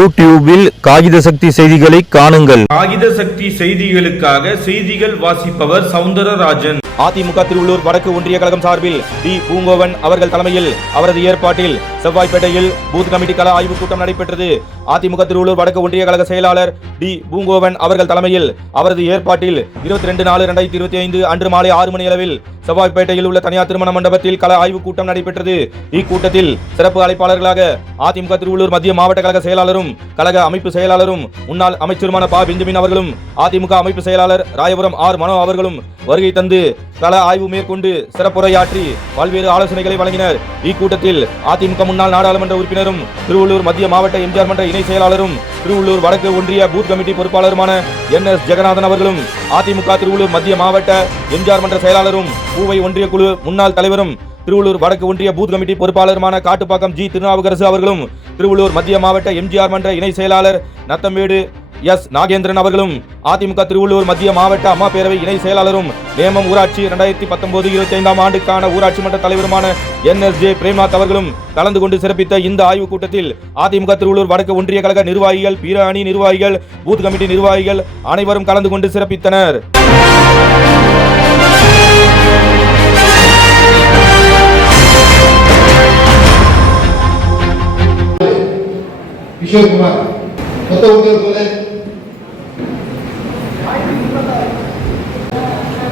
யூடியூபில் காகித சக்தி செய்திகளை காணுங்கள். காகித சக்தி செய்திகளுக்காக செய்திகள் வாசிப்பவர் சவுந்தரராஜன். அதிமுக திருவள்ளூர் வடக்கு ஒன்றிய கழகம் சார்பில் டி பூங்கோவன் அவர்கள் தலைமையில் அவரது ஏற்பாட்டில் செவ்வாய்ப்பேட்டையில் பூத் கமிட்டி கள ஆய்வு கூட்டம் நடைபெற்றது. அதிமுக திருவள்ளூர் வடக்கு ஒன்றிய கழக செயலாளர் டி பூங்கோவன் அவர்கள் தலைமையில் அவரது ஏற்பாட்டில் 22/4/2025 அன்று மாலை 6 மணி அளவில் செவ்வாய்ப்பேட்டையில் உள்ள தனியார் திருமண மண்டபத்தில் கள ஆய்வு கூட்டம் நடைபெற்றது. இக்கூட்டத்தில் சிறப்பு அழைப்பாளர்களாக அதிமுக திருவள்ளூர் மத்திய மாவட்ட கழக செயலாளரும் கழக அமைப்பு செயலாளரும் முன்னாள் அமைச்சருமான ப பெஞ்சமின் அவர்களும் அதிமுக அமைப்பு செயலாளர் ராயபுரம் ஆர் மனோ அவர்களும் வருகை தந்து கள ஆய்வு மேற்கொண்டு சிறப்புரையாற்றி பல்வேறு ஆலோசனைகளை வழங்கினர். இக்கூட்டத்தில் அதிமுக முன்னாள் நாடாளுமன்ற உறுப்பினரும் திருவள்ளூர் மத்திய மாவட்ட எம்ஜிஆர் மன்ற இணை செயலாளரும் திருவள்ளூர் வடக்கு ஒன்றிய பூத் கமிட்டி பொறுப்பாளருமான NS ஜெகநாதன் அவர்களும் அதிமுக திருவள்ளூர் மத்திய மாவட்ட எம்ஜிஆர் மன்ற செயலாளரும் பூவை ஒன்றிய குழு முன்னாள் தலைவரும் திருவள்ளூர் வடக்கு ஒன்றிய பூத் கமிட்டி பொறுப்பாளருமான காட்டுப்பாக்கம் ஜி திருநாவுக்கரசு அவர்களும் திருவள்ளூர் மத்திய மாவட்ட எம்ஜிஆர் மன்ற இணை செயலாளர் நத்தம்பேடு எஸ் நாகேந்திரன் அவர்களும் அதிமுக திருவள்ளூர் மத்திய மாவட்ட அம்மா பேரவை இணை செயலாளரும் நேமம் ஊராட்சி 2019-25 ஆண்டுக்கான ஊராட்சி மன்ற தலைவருமான NSJ பிரேம்நாத் அவர்களும் கலந்து கொண்டு சிறப்பித்த இந்த ஆய்வுக் கூட்டத்தில் அதிமுக திருவள்ளூர் வடக்கு ஒன்றிய கழக நிர்வாகிகள், பிற அணி நிர்வாகிகள், பூத் கமிட்டி நிர்வாகிகள் அனைவரும் கலந்து கொண்டு சிறப்பித்தனர்.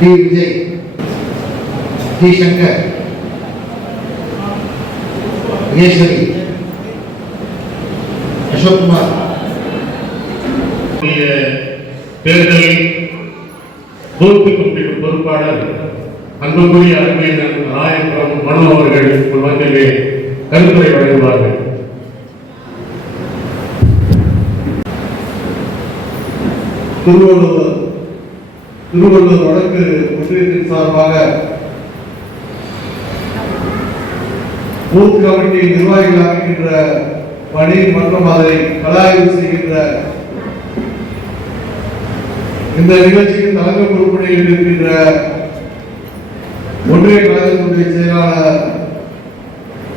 டி விஜய், டி சங்கர், மகேஸ்வரி, அசோக்குமார் தேர்தலில் பூத் கமிட்டி பொறுப்பாளர் அன்புக்குரிய அறிஞர் ராயபுரம் மனோ அவர்கள் மத்தியிலே கருத்துரை வழங்குவார்கள். திருவள்ளூர் வடக்கு ஒன்றியத்தின் சார்பாக பூத் கமிட்டி நிர்வாகிகள் அமைக்கின்ற பணி மற்றும் அதை கலாய்வு செய்கின்ற இந்த நிகழ்ச்சிக்கு தலைமை பொறுப்புடையில் இருக்கின்ற ஒன்றிய கழகத்துடைய செயலாளர்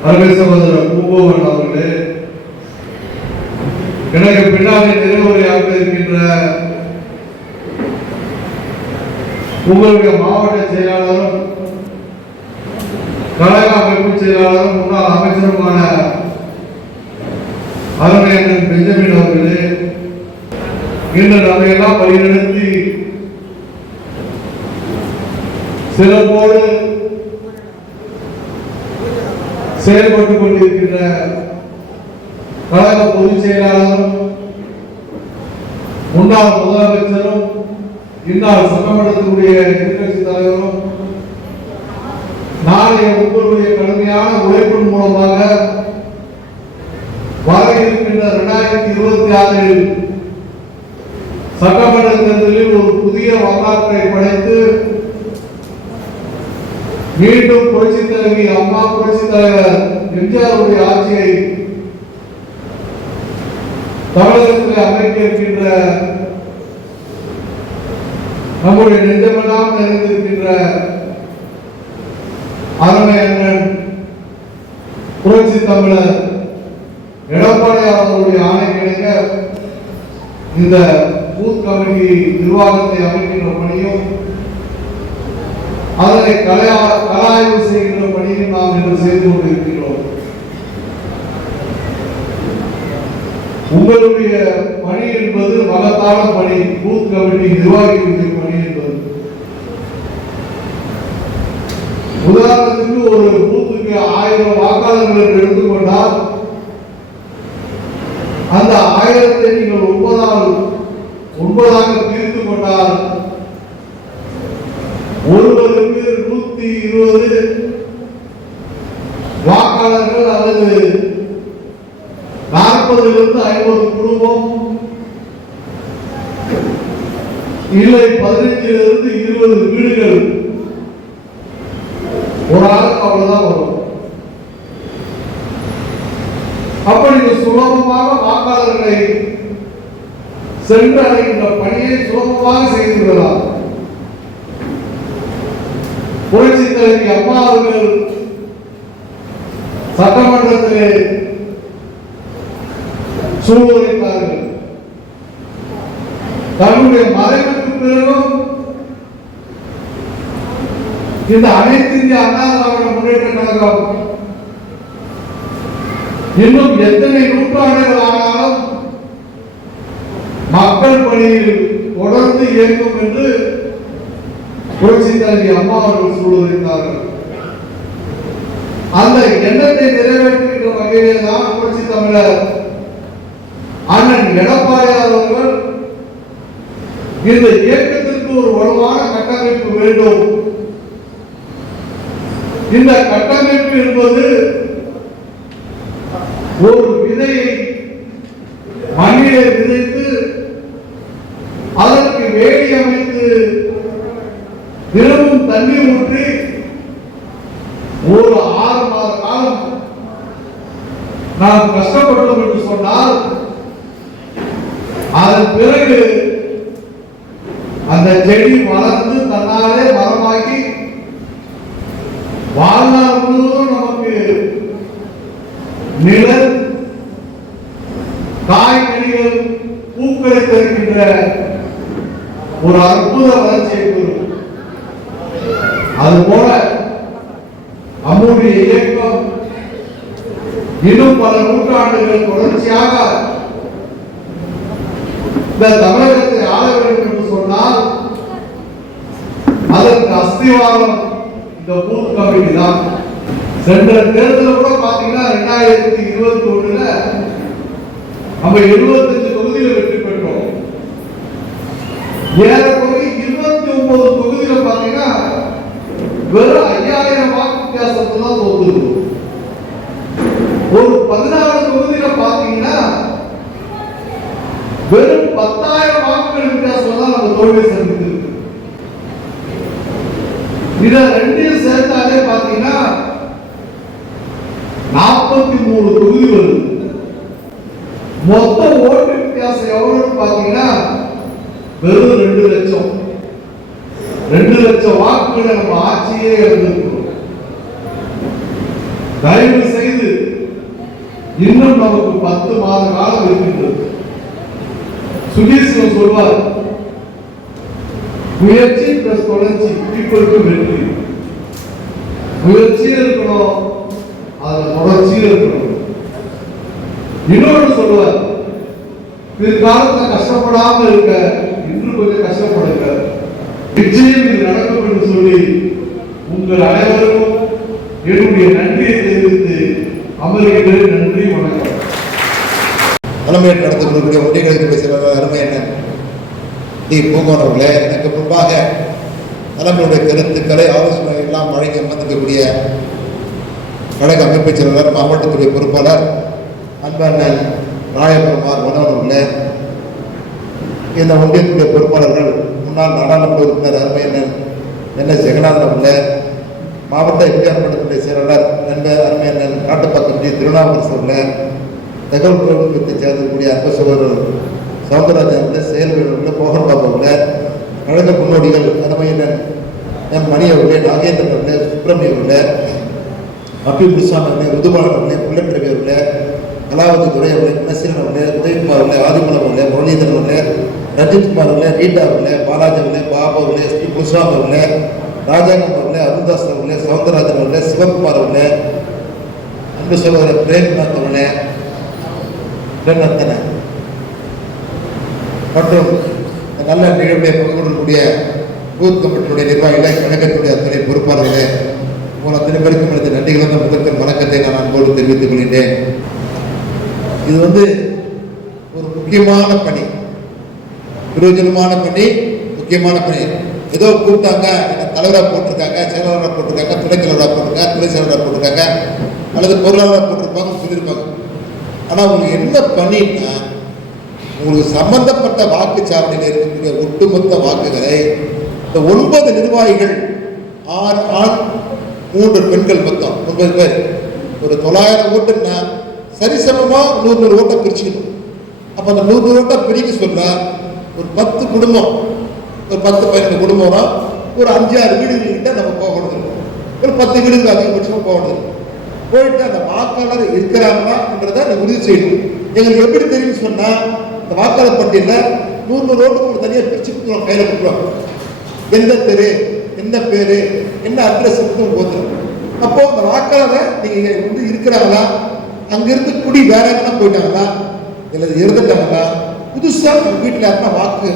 அருமை சகோதரர் பூங்கோவன் அவர்களே, எனக்கு பின்னாடி நிறைவுரையாக இருக்கின்ற உங்களுடைய மாவட்ட செயலாளரும் கழக அமைப்பு செயலாளரும் முன்னாள் அமைச்சருமான அருமையண்ணன் பெஞ்சமின் அவர்களே, இன்று நம்ம எல்லாம் வழிநடத்தி சிறப்போடு செயல்பட்டுக் கொண்டிருக்கின்ற கழக பொதுச் செயலாளரும் முன்னாள் முதலமைச்சரும் இந்நாள் சட்டமன்றத்தினுடைய எதிர்கட்சி தலைவரும் நாளைய உங்களுடைய கடுமையான உழைப்பின் மூலமாக வர இருக்கின்ற 2026 சட்டமன்ற தேர்தலில் ஒரு புதிய வரலாற்றை படைத்து மீண்டும் புரட்சி தலைவி அம்மா புரட்சி தலைவர் எம்ஜிஆருடைய ஆட்சியை தமிழகத்தில் அமைக்க இருக்கின்ற நம்முடைய நெஞ்சமெல்லாம் நிறைந்திருக்கின்ற அருமை அண்ணன் புரட்சி தமிழர் எடப்பாடி அவர்களுடைய ஆணைக்கிணங்க இந்த பூத் கமிட்டி நிர்வாகத்தை அமைக்கின்ற பணியும் அதனை கலாய்வு செய்கின்ற பணியும் நாம் இன்று செய்து கொண்டிருக்கிறோம். உங்களுடைய பணி என்பது மகத்தான பணி. பூத் கமிட்டி நிர்வாகிகளுடைய பணி என்பது உதாரணத்துக்கு ஒரு பூத்துக்கு 1000 வாக்காளர்கள் எடுத்துக்கொண்டால் அந்த 1000-ஐ நீங்கள் 9ஆக பிரித்து கொண்டால் ஒருவருக்கு 120 வாக்காளர்கள் அல்லது 40-50 குடும்பம் இல்லை 15-20 வீடுகள் ஒரு ஆளுக்கு அவ்வளவுதான் வரும். அப்படி சுலபமாக வாக்காளர்களை சென்றடைகின்ற பணியை சுலபமாக செய்து விடலாம். புரட்சி தலைவி அம்மா அவர்கள் சட்டமன்றத்திலே சூழ்நிலைத்தார்கள். தன்னுடைய மறைவுக்கு பிறகும் இந்த அனைத்து இந்திய அண்ணா திராவிட முன்னேற்ற கழகம் இன்னும் எத்தனை நூற்றாண்டுகள் ஆனாலும் மக்கள் பணியில் தொடர்ந்து இயங்கும் என்று புரட்சி தலைவி அம்மா அவர்கள் சூழ்நிலைத்தார்கள். அந்த எண்ணத்தை நிறைவேற்றுகின்ற வகையிலே தான் புரட்சி தமிழர் அண்ணன் எடப்பாடியார் அவர்கள் இந்த இயக்கத்திற்கு ஒரு வலுவான கட்டமைப்பு வேண்டும். இந்த கட்டமைப்பு என்பது ஒரு விதையை மண்ணிலே விதைத்து அதற்கு வேலி அமைத்து தினமும் தண்ணீர் ஊற்றி ஒரு 6 மாத காலம் நாம் கஷ்டப்பட்டோம் என்று சொன்னால் அதன் பிறகு அந்த செடி வளர்ந்து தன்னாலே மரமாகி வாழ்நாள் முழுவதும் நமக்கு நிழல் காய்கனிகள் பூக்களை தருகின்ற ஒரு அற்புத வளர்ச்சியை பெறும். அதுபோல நம்முடைய இயக்கம் இன்னும் பல நூற்றாண்டுகள் தொடர்ச்சியாக இந்த தமிழகத்தை ஆள வேண்டும் என்று சொன்னால் அதற்கு அஸ்திவாரம் இந்த பூத் கமிட்டி தான். சென்ற தேர்தலில் கூட பாத்தீங்கன்னா 2021 நம்ம 75 தொகுதியில் வெற்றி பெற்றோம். ஏறக்குறைய 29 தொகுதியில் பாத்தீங்கன்னா வெறும் 5000 வாக்கு வித்தியாசத்துல தான் தோத்துருக்கோம். ஒரு 14 தொகுதியில பாத்தீங்கன்னா வெறும் 10,000 வாக்குகள் வித்தியாசம் தான் நம்ம தோல்வி சந்தித்திருக்கு. இத ரெண்டையும் சேர்த்தாலே பாத்தீங்கன்னா 43 தொகுதி வருது. மொத்த ஓட்டு வித்தியாசம் எவ்வளவுன்னு பாத்தீங்கன்னா வெறும் 2 லட்சம். 2 லட்சம் வாக்குகளை நம்ம ஆட்சியே இருந்திருக்கிறோம். தயவு செய்து இன்னும் நமக்கு 10 மாத காலம் இருக்கின்றது. சுதீஷ்வரன் சொல்வார், முயற்சி பிளஸ் தொடர்ச்சி ஈக்குவல் டு வெற்றி. முயற்சியும் இருக்கணும், அதுல தொடர்ச்சியும் இருக்கணும். இன்னொன்று சொல்லுவார், பிற்காலத்தை கஷ்டப்படாம இருக்க இன்னும் கொஞ்சம் கஷ்டப்படுங்க, நிச்சயம் இது நடக்கும் என்று சொல்லி உங்கள் அனைவருக்கும் என்னுடைய நன்றியை தெரிவித்து அமர்கிறேன். நன்றி, வணக்கம். தலைமையை நடந்து கொள்ளக்கூடிய ஒன்றிய கழகத்துடைய செயலாளர் அருமை என்ன டி பூங்கோன் அவர்களே, எனக்கு முன்பாக தலைமையுடைய கருத்துக்களை ஆலோசனை எல்லாம் வழங்கி அமர்ந்திருக்கக்கூடிய கழக அமைப்புச் செயலாளர் மாவட்டத்துடைய பொறுப்பாளர் அன்பண்ணன் ராயபெருமார் மனோன் அவர்களே, இந்த ஒன்றியத்துடைய பொறுப்பாளர்கள் முன்னாள் நாடாளுமன்ற உறுப்பினர் அருமை என்ன ஜெகநாதன் அவர்களே, மாவட்ட எம்ஜிஆர் மன்றத்துடைய செயலாளர் நண்பர் அருமை அண்ணன் காட்டுப்பாக்கம் டி திருநாவுக்கரசு அவர்களே, தகவல் தொழில்நுட்பத்தை சேர்ந்தக்கூடிய அன்பு சகோதரர் சவுந்தரராஜன் அவர்களே, செயல்வீரர்கள் மோகன் பாபு அவர்களே, கழக முன்னோடிகள் அருமையண்ணன் எம் மணி அவர்களே, நாகேந்திரன் அவர்களே, சுப்பிரமணிய அவர்களே, அபில் முசாமி அவர்களே, ருதுபாலன் அவர்களே, புள்ளக்கிழவி அவர்களே, கலாவதி துறை அவர்களே, குணசீலன் அவர்களே, உதயகுமார் அவர்களே, ஆதிமலம் அவர்களே, முரளிதரன் அவர்களே, ரஞ்சித்குமார் அவர்களே, ரீட்டா அவர்களே, பாலாஜி அவர்களே, பாபு அவர்களே, ஸ்ரீ முஸ்லாம் அவர்களே, ராஜாங்கம் அவர்களே, அருள்தாஸ் அவர்களே, சவுந்தரராஜன் அவர்களே, சிவகுமார் அவர்களே, அன்பு சகோதரர் பிரேம்நாத் அவர்களே, பிரேம்நாத்தன மற்றும் நல்ல நிகழ்வுடைய பங்கு கொள்ளக்கூடிய பூத் கமிட்டியுடைய நிர்வாகிகளை, கழகத்துடைய அத்தனை பொறுப்பாளர்களே, உங்கள் அத்தனை பேருக்கும் எனது நன்றிகளந்த முதற்கண் வணக்கத்தை நான் அன்போடு தெரிவித்துக் கொள்கின்றேன். இது ஒரு முக்கியமான பணி, பிரயோஜனமான பணி, முக்கியமான பணி. ஏதோ கூப்பிட்டாங்க, என்ன தலைவராக போட்டிருக்காங்க, செயலாளராக போட்டிருக்காங்க, துணைத் தலைவராக போட்டிருக்காங்க, துணை செயலாளராக போட்டிருக்காங்க, அல்லது பொருளாளராக போட்டிருப்பாங்க சொல்லியிருப்பாங்க. ஆனால் உங்களுக்கு என்ன பணின்னா, உங்களுக்கு சம்பந்தப்பட்ட வாக்குச்சாவடியில் இருக்கக்கூடிய ஒட்டுமொத்த வாக்குகளை இந்த 9 நிர்வாகிகள், 6 ஆண் 3 பெண்கள், மொத்தம் 9 பேர், ஒரு 900 ஓட்டுன்னா சரிசமமாக 100 ஓட்டை பிரிச்சுக்கணும். அப்போ அந்த 100 ஓட்டை பிரிக்க சொல்ல ஒரு 10 குடும்பம், ஒரு 10-12 குடும்பம், ஒரு 5-6 வீடுகள்கிட்ட நம்ம போகணும். ஒரு 10 வீடுகள் அதிகபட்சமாக போகணும். போயிட்டு அந்த வாக்காளர் இருக்கிறாங்களான்றதை உறுதி செய்யணும். எங்களுக்கு எப்படி தெரியும் சொன்னா, இந்த வாக்காளர் பட்டியல 100 ரோட்டுக்கு தனியாக பிரிச்சு கொடுத்துருவோம், கையில கொடுத்துருவாங்க. எந்த தெரு, என்ன பேரு, என்ன அட்ரஸ் போதும். அப்போ அந்த வாக்காளரை நீங்க வந்து இருக்கிறாங்களா, அங்கிருந்து குடி வேற எங்கன்னா போயிட்டாங்களா, இல்லை இறந்துட்டாங்களா, புதுசா வீட்டில் யாருன்னா வாக்கு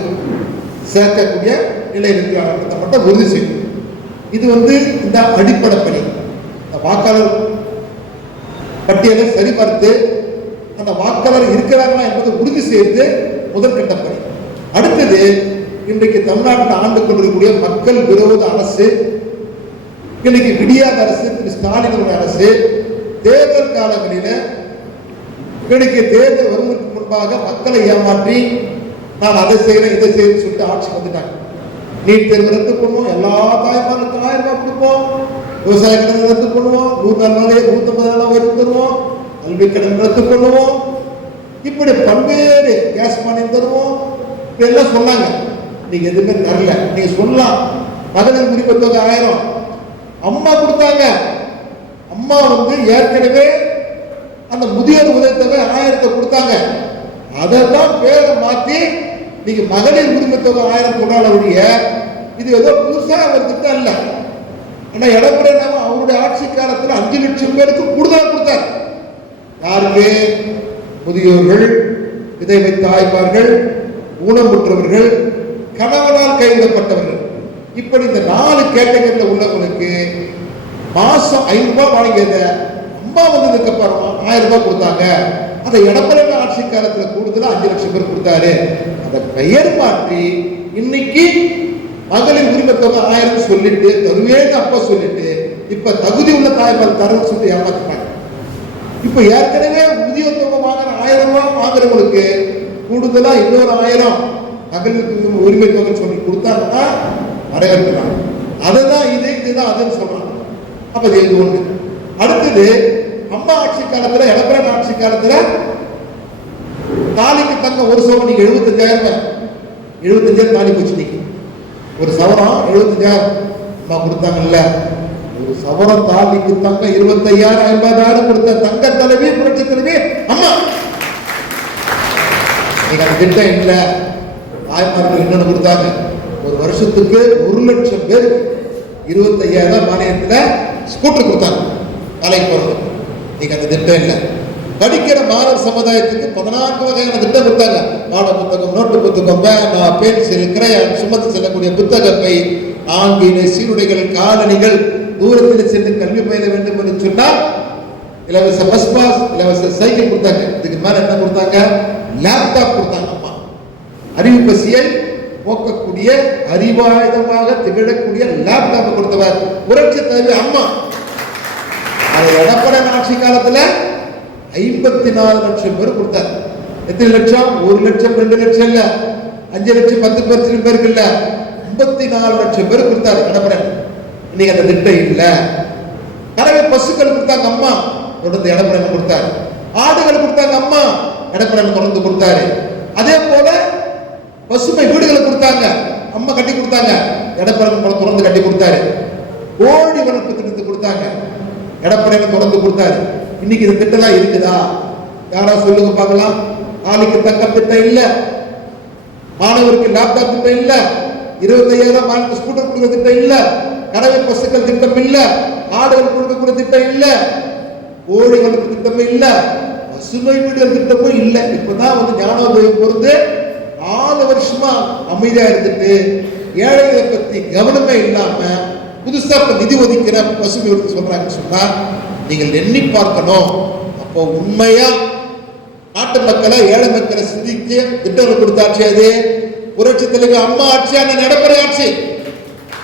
சேர்க்கக்கூடிய நிலையில் இருக்கிறாங்க மட்டும் உறுதி செய்யும். இது வந்து இந்த அடிப்படை பணி. இந்த வாக்காளர் பட்டியலை சரிபார்த்து அந்த வாக்காளர் இருக்கிறாங்களா என்பதை உறுதி செய்து முதற்கட்ட பணி. அடுத்தது, இன்றைக்கு தமிழ்நாட்டில் ஆண்டு கொண்டிருக்கக்கூடிய மக்கள் விரோத அரசு, இன்னைக்கு விடியாத அரசு, திரு ஸ்டாலின் அரசு, தேர்தல் காலங்களில் இன்னைக்கு தேர்தல் வருவதற்கு முன்பாக மக்களை ஏமாற்றி நான் அதை செய்யறேன் இதை செய்யறேன்னு சொல்லிட்டு ஆட்சிக்கு வந்துட்டாங்க. நீட் தேர்வு ரத்து பண்ணுவோம், எல்லா தாய்மார்களுக்கும் 1000 ரூபாய் கொடுப்போம், விவசாய கடன் ரத்து பண்ணுவோம், 100 நாளே 150 நாளா உயர்த்தி தருவோம், கல்வி கடன் ரத்து பண்ணுவோம், இப்படி பல்வேறு கேஸ் மானியம் தருவோம், இப்படியெல்லாம் சொன்னாங்க. நீங்க எதுவுமே தரல. நீங்க சொல்லலாம் மகளிர் உரிமை தொகை 1000 அம்மா கொடுத்தாங்க. அம்மா வந்து ஏற்கனவே அந்த முதியோர் உதவித்தொகை 1000 கொடுத்தாங்க. அதை தான் பேரை மாற்றி நீங்க மகளிர் உரிமை தொகை 1000 கொண்டாடக்கூடிய இது ஏதோ புதுசா ஒரு திட்டம் இல்லை. ஆனா எடப்பாடி அவருடைய ஆட்சி காலத்தில் 5 லட்சம் பேருக்கு கூடுதலாக கொடுத்தார். யாருக்கு? முதியோர்கள், விதவை தாய்மார்கள், ஊனமுற்றவர்கள், கணவனால் கைவிடப்பட்டவர்கள், இப்படி இந்த 4 கேட்டகரியில் உள்ளவங்களுக்கு மாசம் 5 ரூபாய் வாங்கியத அம்மா வந்ததுக்கு அப்புறம் 1000 ரூபாய் கொடுத்தாங்க. அதை எடப்பாடி ஆட்சி காலத்தில் கூடுதலா 5 லட்சம் பேர் கொடுத்தாரு. அதை பெயர் மாற்றி இன்னைக்கு மகளிர் உரிமை தொகை 1000 சொல்லிட்டு தருவேன்னு அப்பா சொல்லிட்டு இப்ப தகுதி உள்ள தாய்மார் தரன்னு சொல்லி ஏமாத்துறாங்க. இப்ப ஏற்கனவே முதியோர் தொகை வாங்குற 1000 ரூபாய் வாங்குறவங்களுக்கு கூடுதலா இன்னொரு 1000 மகளிர் உரிமை தொகை சொல்லி கொடுத்தாங்கன்னா வரவேற்கிறாங்க. அதுதான் இதுதான் அதுன்னு சொல்றாங்க. அப்ப இது ஒண்ணு. அடுத்தது, அம்மா ஆட்சி காலத்துல, எடப்பாடி ஆட்சி காலத்துல தாலிக்கு தங்க ஒரு சவரம் நீங்க 75,000 தாலி போச்சு. நீங்க ஒரு சவரம் 75,000 அம்மா கொடுத்தாங்கல்ல. ஒரு சவரம் தாலிக்கு தங்க 25,000 50,000 கொடுத்த தங்க தலைவி, புரட்சி தலைவி அம்மா. நீங்க அந்த திட்டம் இல்ல. தாய்மார்கள் என்னன்னு கொடுத்தாங்க, ஒரு வருஷத்துக்கு 1 லட்சம் பேர் 25,000 மானியத்துல ஸ்கூட்டர் கொடுத்தாங்க வேலைக்கு போறது. நீங்க அந்த திட்டம் இல்லை. படிக்கிற மாணவர் சமுதாயத்துக்கு 14 வகையான திட்டம் கொடுத்தாங்க. பாட புத்தகம், நோட்டு புத்தகம், பேனா, பென்சில், கிரையான், சுமந்து செல்லக்கூடிய புத்தகப்பை, 4 சீருடைகள், காலணிகள், தூரத்தில் சென்று கல்வி பயில வேண்டும் என்று சொன்னால் இலவச பஸ் பாஸ், இலவச சைக்கிள் கொடுத்தாங்க. இதுக்கு மேல என்ன கொடுத்தாங்க? லேப்டாப் கொடுத்தாங்க. அம்மா அறிவு பசியை போக்கக்கூடிய, அறிவாயுதமாக திகழக்கூடிய லேப்டாப் கொடுத்தவர் புரட்சி தலைவி அம்மா. அது எடப்பாடி ஆட்சி காலத்துல 54 லட்சம் பேர் கொடுத்தார். எத்தனை லட்சம்? 1 லட்சம் 2 லட்சம் இல்ல, 5 லட்சம் 10 பேருக்கு இல்ல, 54 லட்சம் பேர் கொடுத்தாரு எடப்பாடி. இன்னைக்கு அந்த திட்டம் இல்ல. கறவை பசுக்கள் கொடுத்தாங்க அம்மா, தொடர்ந்து எடப்பாடி கொடுத்தாரு. ஆடுகள் கொடுத்தாங்க அம்மா, எடப்பாடி தொடர்ந்து கொடுத்தாரு. அதே போல பசுமை வீடுகளை கொடுத்தாங்க அம்மா, கட்டி கொடுத்தாங்க, எடப்பாடி தொடர்ந்து கட்டி கொடுத்தாரு. கோழி வளர்ப்பு திட்டத்தை கொடுத்தாங்க, எடப்பாடி தொடர்ந்து கொடுத்தாரு. இன்னைக்கு இந்த திட்டம் இருக்குதா? யாரா சொல்லுங்க பார்க்கலாம். நாளைக்கு தங்க திட்டம் இல்ல, மாணவருக்கு லேப்டாப் திட்டம் இல்ல, 25,000 ஸ்கூட்டர் கொடுக்கிற திட்டம் இல்ல, கறவை பசுக்கள் திட்டம் இல்ல, ஆடுகள் கொடுக்கக்கூடிய திட்டம் இல்ல, கோழி வளர்ப்பு திட்டமும் இல்ல, பசுமை வீடுகள் திட்டமும் இல்ல. இப்பதான் வந்து ஞானோதயம் பொறுத்து 4 வருஷமா அமைதியா இருந்துட்டு ஏழைகளை பத்தி கவனமே இல்லாம புதுசா நிதி ஒதுக்கிற பசுமை வீடு சொல்றாங்கன்னு சொன்னா நீங்கள் எண்ணி பார்க்கணும். அப்போ உண்மையா நாட்டு மக்களை, ஏழை மக்களை சிந்திச்சு திட்டங்கள் கொடுத்தாச்சு. அது புரட்சி தலைவி அம்மா ஆட்சி, அந்த எடப்பாடி ஆட்சி.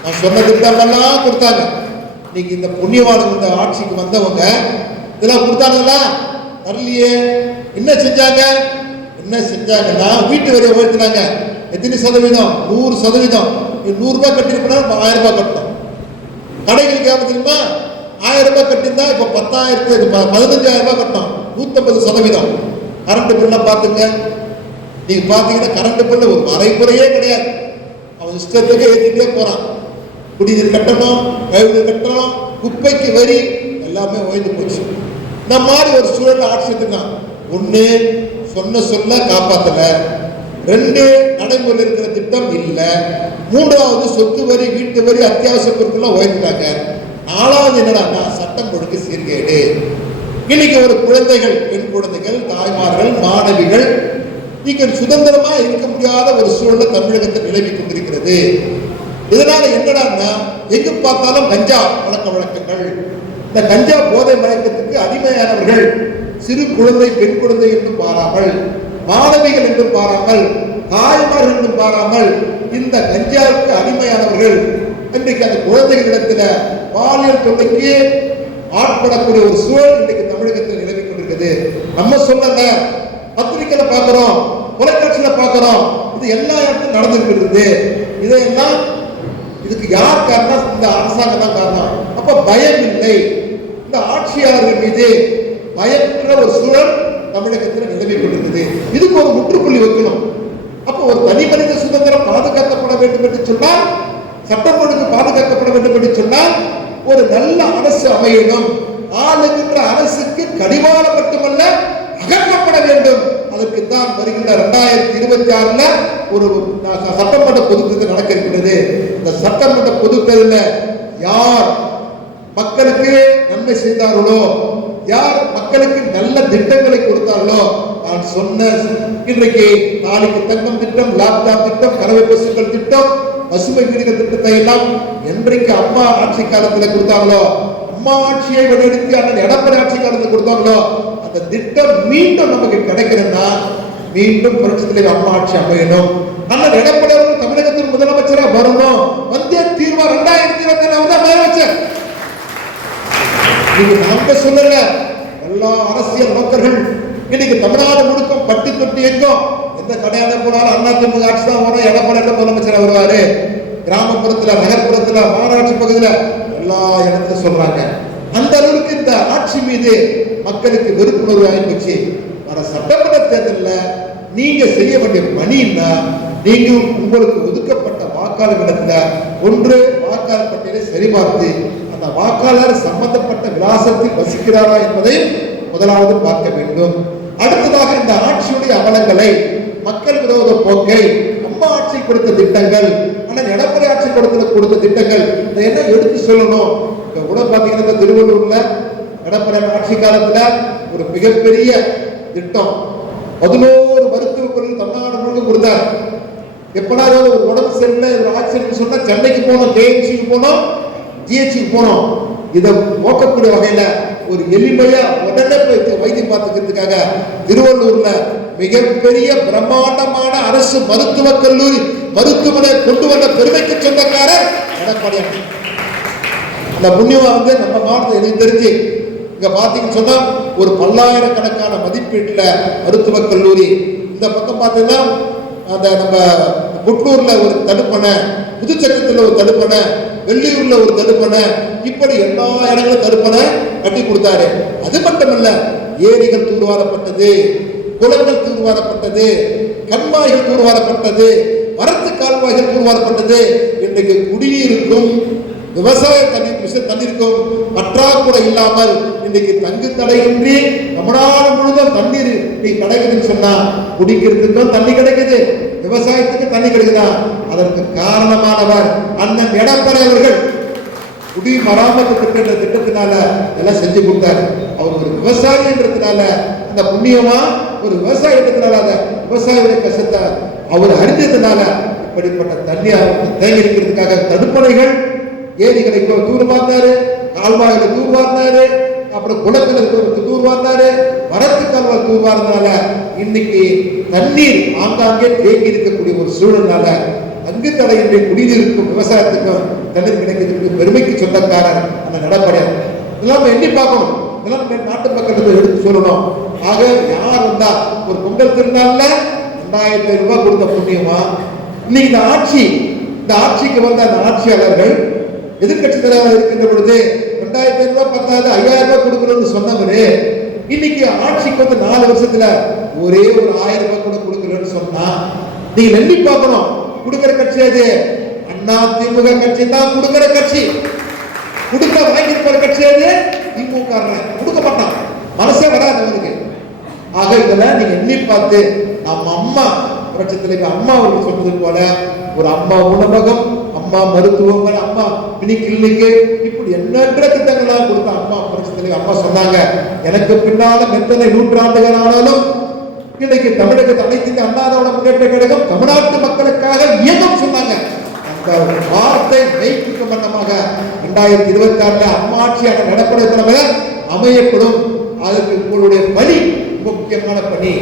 நான் சொன்ன திட்டம் எல்லாம் கொடுத்தாங்க. நீங்க இந்த புண்ணியவாளர் இந்த ஆட்சிக்கு வந்தவங்க இதெல்லாம் கொடுத்தாங்களா? வரலையே. என்ன செஞ்சாங்க? என்ன செஞ்சாங்கன்னா வீட்டு வரியை உயர்த்தினாங்க. எத்தனை சதவீதம்? 100%. 100 ரூபாய் கட்டிருப்பா 1000 ரூபாய் கட்டணும். கடைகளுக்கு எவ்வளவு தெரியுமா? 1000 ரூபாய் கட்டிருந்தா இப்ப 15,000 ரூபாய் கட்டணும். 150%. கரண்ட் பில்லாம் பாத்துங்க. நீங்க பாத்தீங்கன்னா கரண்ட் பில்லு ஒரு அரைக்குறையே கிடையாது. அவன் இஷ்டத்துக்கு ஏற்றிட்டே போறான். குடிநீர் கட்டணும், கழிவுநீர் கட்டணும், குப்பைக்கு வரி, எல்லாமே உயர்ந்து போச்சு. இந்த மாதிரி ஒரு சூழல் ஆட்சி எடுத்துக்கலாம். ஒண்ணு சொல்ல காப்பாத்தல. 2 நடைமுறையில் இருக்கிற திட்டம் இல்ல. 3வது சொத்து வரி, வீட்டு வரி, அத்தியாவசிய பொருட்கள் உயர்த்திட்டாங்க. 4வது என்னடா சட்டம் ஒழுங்கு சீர்கேடு. இன்னைக்கு ஒரு குழந்தைகள், பெண் குழந்தைகள், தாய்மார்கள், மாணவிகள் நீங்க சுதந்திரமா இருக்க முடியாத ஒரு சூழல் தமிழகத்தில் நிலவி கொண்டிருக்கிறது. இதனால என்னடான்னா எங்கு பார்த்தாலும் கஞ்சா பழக்க வழக்கங்கள். இந்த கஞ்சா போதை மயக்கத்துக்கு அடிமையானவர்கள் சிறு குழந்தை, பெண் குழந்தை என்றும் பாராமல், மாணவிகள் என்றும் பாராமல், தாய்மார்கள் என்றும் பாராமல் இந்த கஞ்சாவுக்கு அடிமையானவர்கள் இன்றைக்கு அந்த குழந்தைகளிடத்துல பாலியல் தொல்லைக்கு ஆட்படக்கூடிய ஒரு சூழல் இன்றைக்கு தமிழகத்தில் நிலவி கொண்டிருக்கிறது. நம்ம சொல்லல, பத்திரிகையில பார்க்கிறோம், தொலைக்காட்சியில பார்க்கிறோம், இது எல்லா இடத்துலையும் நடந்துருக்கு. இதையெல்லாம் இதுக்கு யார் காரணம்? இந்த அரசாங்கம் தான் காரணம். அப்ப பயம் இல்லை, இந்த ஆட்சியாளர்கள் மீது பயமற்ற ஒரு சூழல் தமிழகத்தில் நிலவி கொண்டிருக்கிறது. இதுக்கு ஒரு முற்றுப்புள்ளி வைக்கணும். அப்ப ஒரு தனி மனித சுதந்திரம் பாதுகாக்கப்பட வேண்டும் என்று சொன்னால், சட்டம் ஒழுங்கு பாதுகாக்கப்பட வேண்டும் என்று சொன்னால் ஒரு நல்ல அரசு அமையணும். ஆளுகின்ற அரசுக்கு கடிவாளம் மட்டுமல்ல, அகற்றப்பட வேண்டும். அதற்கு தான் வருகின்ற 2026 ஒரு சட்டமன்ற பொதுத்தேர்தல் நடக்க இருக்கிறது. இந்த சட்டமன்ற பொதுத்தேர்தலில் யார் மக்களுக்கு நன்மை செய்தார்களோ, யார் மக்களுக்கு நல்ல திட்டங்களை கொடுத்தார்களோ, நான் சொன்ன இன்றைக்கு நாளைக்கு தங்கம் திட்டம், லேப்டாப் திட்டம், கறவை பசுக்கள் திட்டம், பசுமை வீடுகள் திட்டத்தை எல்லாம் என்றைக்கு அம்மா ஆட்சி காலத்தில் கொடுத்தாங்களோ, அம்மா ஆட்சியை வழிநடத்தி அண்ணன் எடப்பாடி ஆட்சி காலத்தில் கொடுத்தாங்களோ, அந்த திட்டம் மீண்டும் நமக்கு கிடைக்கிறதுனா மீண்டும் புரட்சித் தலைவர் அம்மா ஆட்சி அமையணும். அண்ணன் எடப்பாடி அவர்கள் தமிழகத்தின் முதலமைச்சரா வரணும். வந்தே தீர்வா 2027 முதலமைச்சர். இது நாம சொல்லல, எல்லா அரசியல் நோக்கர்கள் இன்னைக்கு தமிழ்நாடு முழுக்க பட்டு தொட்டி எங்கும் எந்த கடையாட போனாலும் அதிமுக ஆட்சி தான் வரும், எடப்பாடி முதலமைச்சர் வருவாரு. கிராமப்புறத்துல, நகர்ப்புறத்துல, மாநகராட்சி பகுதியில எல்லா இடத்துல சொல்றாங்க. அந்த அளவுக்கு இந்த ஆட்சி மீது மக்களுக்கு வெறுப்புணர்வு ஆகிப்போச்சு. வர சட்டமன்ற தேர்தலில் நீங்க செய்ய வேண்டிய பணின்னா, நீங்க உங்களுக்கு ஒதுக்கப்பட்ட வாக்காளர்களிடத்துல ஒன்று வாக்காளர் பட்டியலை சரிபார்த்து அந்த வாக்காளர் சம்பந்தப்பட்ட விலாசத்தில் வசிக்கிறாரா என்பதை முதலாவது பார்க்க வேண்டும். அடுத்ததாக இந்த ஆட்சியுடைய அவலங்களை, மக்கள் விரோத போக்கை, அம்மா ஆட்சி கொடுத்த திட்டங்கள், ஆனால் எடப்பாடி ஆட்சி கொடுத்த திட்டங்கள் இதை என்ன எடுத்து சொல்லணும். இப்ப கூட பாத்தீங்கன்னா திருவள்ளூர்ல எடப்பாடி ஆட்சி காலத்துல ஒரு மிகப்பெரிய திட்டம் 11 மருத்துவ பொருள் தமிழ்நாடு முழுக்க கொடுத்தாரு. எப்படாவது ஒரு உடம்பு சரியில்லை, ஒரு ஆக்சிடென்ட் சொன்னா சென்னைக்கு போனோம், கேஎம்சிக்கு போனோம், ஜிஹெச்சுக்கு போனோம். இதை போக்கக்கூடிய வகையில ஒரு எளிமையா உடனே வைத்தியம் பார்த்துக்கிறதுக்காக திருவள்ளூர்ல மிகப்பெரிய பிரம்மாண்டமான அரசு மருத்துவக் கல்லூரி மருத்துவமனை கொண்டு வந்த பெருமைக்கு சொந்தக்காரர் எடப்பாடி. அந்த புண்ணியமா நம்ம மாவட்டத்தில் எனக்கு தெரிஞ்சு இங்க பாத்தீங்கன்னு சொன்னா ஒரு பல்லாயிரக்கணக்கான மதிப்பீட்டுல மருத்துவக் கல்லூரி. இந்த பக்கம் பார்த்தீங்கன்னா அந்த நம்ம புட்லூர்ல ஒரு தடுப்பணை, புதுச்சக்கரத்துல ஒரு தடுப்பணை, வெள்ளியூர்ல ஒரு தடுப்பணை, இப்படி எல்லா இடங்களும் தடுப்பணை கட்டி கொடுத்தாரு. அது மட்டுமல்ல, ஏரிகள் தூர்வாரப்பட்டது, குளங்கள் தூர்வாரப்பட்டது, கண்மாய்கள் தூர்வாரப்பட்டது, வரத்து கால்வாய்கள் தூர்வாரப்பட்டது. இன்றைக்கு குடிநீருக்கும் விவசாய தண்ணீருக்கும் பற்றாக்குறை இல்லாமல் இன்னைக்கு தங்கு தடையின்றி தமிழ்நாடு முழுவதும் தண்ணீர் கிடைக்குதுன்னு சொன்னா, குடிக்கிறதுக்கும் தண்ணி கிடைக்குது, விவசாயத்துக்கு தண்ணி கிடைக்குதா? அதற்கு காரணமானவர் அண்ணன் எடப்பாடி அவர்கள். குடி மராமத்து திட்டத்தினால எல்லாம் செஞ்சு கொடுத்தாரு. அவர் ஒரு விவசாயி என்றதுனால அந்த புண்ணியமா ஒரு விவசாய இடத்தினால அந்த விவசாயியுடைய கஷ்டத்தை அவர் அறிந்ததுனால இப்படிப்பட்ட தண்ணி தேங்கி இருக்கிறதுக்காக தடுப்பணைகள், ஏரிகளை தூர்வார்ந்தாரு, கால்வாய்களை தூர்வார்ந்தாரு, அப்புறம் குளங்களை தூர்வார்ந்தாரு, வரத்து கால்வாய் தூர்வார்னால இன்னைக்கு தண்ணீர் ஆங்காங்கே தேங்கி இருக்கக்கூடிய ஒரு சூழல்னால தங்கு தடையின்றி குடிநீருக்கும் விவசாயத்துக்கும் தண்ணீர் கிடைக்கிறதுக்கு பெருமைக்கு சொந்தக்காரர் அந்த எடப்பாடி. இதெல்லாம் எண்ணி பார்க்கணும், இதெல்லாம் நாட்டு மக்களுக்கு எடுத்து சொல்லணும். ஆக யார் வந்தா ஒரு பொங்கல் திருநாள்ல 2000 ரூபாய் கொடுத்த புண்ணியமா இன்னைக்கு இந்த ஆட்சிக்கு வந்த அந்த ஆட்சியாளர்கள் எதிர்கட்சி தலைவராக இருக்கின்ற பொழுது 2000 ரூபாய் 10,000 5,000 ரூபாய் கொடுக்கணும்னு சொன்னவரு இன்னைக்கு ஆட்சிக்கு வந்து 4 வருஷத்துல ஒரே ஒரு 1000 ரூபாய் கூட கொடுக்கலன்னு சொன்னா நீங்க எண்ணி பார்க்கணும். கொடுக்கிற கட்சி அது அதிமுக கட்சி தான் கொடுக்கிற கட்சி. கொடுக்க வாங்கி போற கட்சி அது திமுக கொடுக்க மாட்டான், மனசே வராது அவருக்கு. ஆக இதெல்லாம் நீங்க எண்ணி பார்த்து நம்ம அம்மா புரட்சித் அம்மா அவர்கள் சொன்னது போல ஒரு அம்மா உணவகம், அம்மா மருத்துவமனை, அம்மா மினி கிளினிக்கு, இப்படி எண்ணற்ற திட்டங்களாக கொடுத்த அம்மா புரட்சித் அம்மா சொன்னாங்க, எனக்கு பின்னாலும் எத்தனை நூற்றாண்டுகள் ஆனாலும் இன்னைக்கு தமிழகத்தை அனைத்து அண்ணா திராவிட முன்னேற்ற கழகம் தமிழ்நாட்டு மக்களுக்காக இயக்கம் சொன்னாங்க. அந்த வார்த்தை மெய்ப்பிக்க வண்ணமாக 2026 அம்மாட்சியான நடப்பட அமையப்படும். அதுக்கு உங்களுடைய பணி முக்கியமான பணி.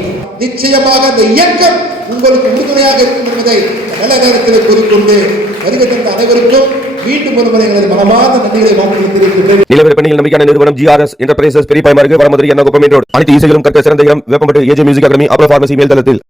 நிச்சயமாக அந்த இயக்கம் உங்களுக்கு உறுதுணையாக இருக்கும் என்பதை நல்ல நேரத்தில் கூறிக்கொண்டு வருகை தந்த அனைவருக்கும் மீண்டும் ஒருமுறை எங்களது மனமார்ந்த நன்றிகளை வாழ்த்துக்களை தெரிவிக்கின்றேன். நிலவர பணியில் நம்பிக்கையான நிறுவனம் GRS என்டர்பிரைசஸ் பெரிய பாய்மார்க்கு வடமதுரை எண்ணகுப்பம் ரோடு. அனைத்து இசைகளும் கற்க சிறந்த இடம் வேப்பம்பட்டு AJ மியூசிக் அகாடமி, அப்ரோ பார்மசி மேல்தளத்தில்.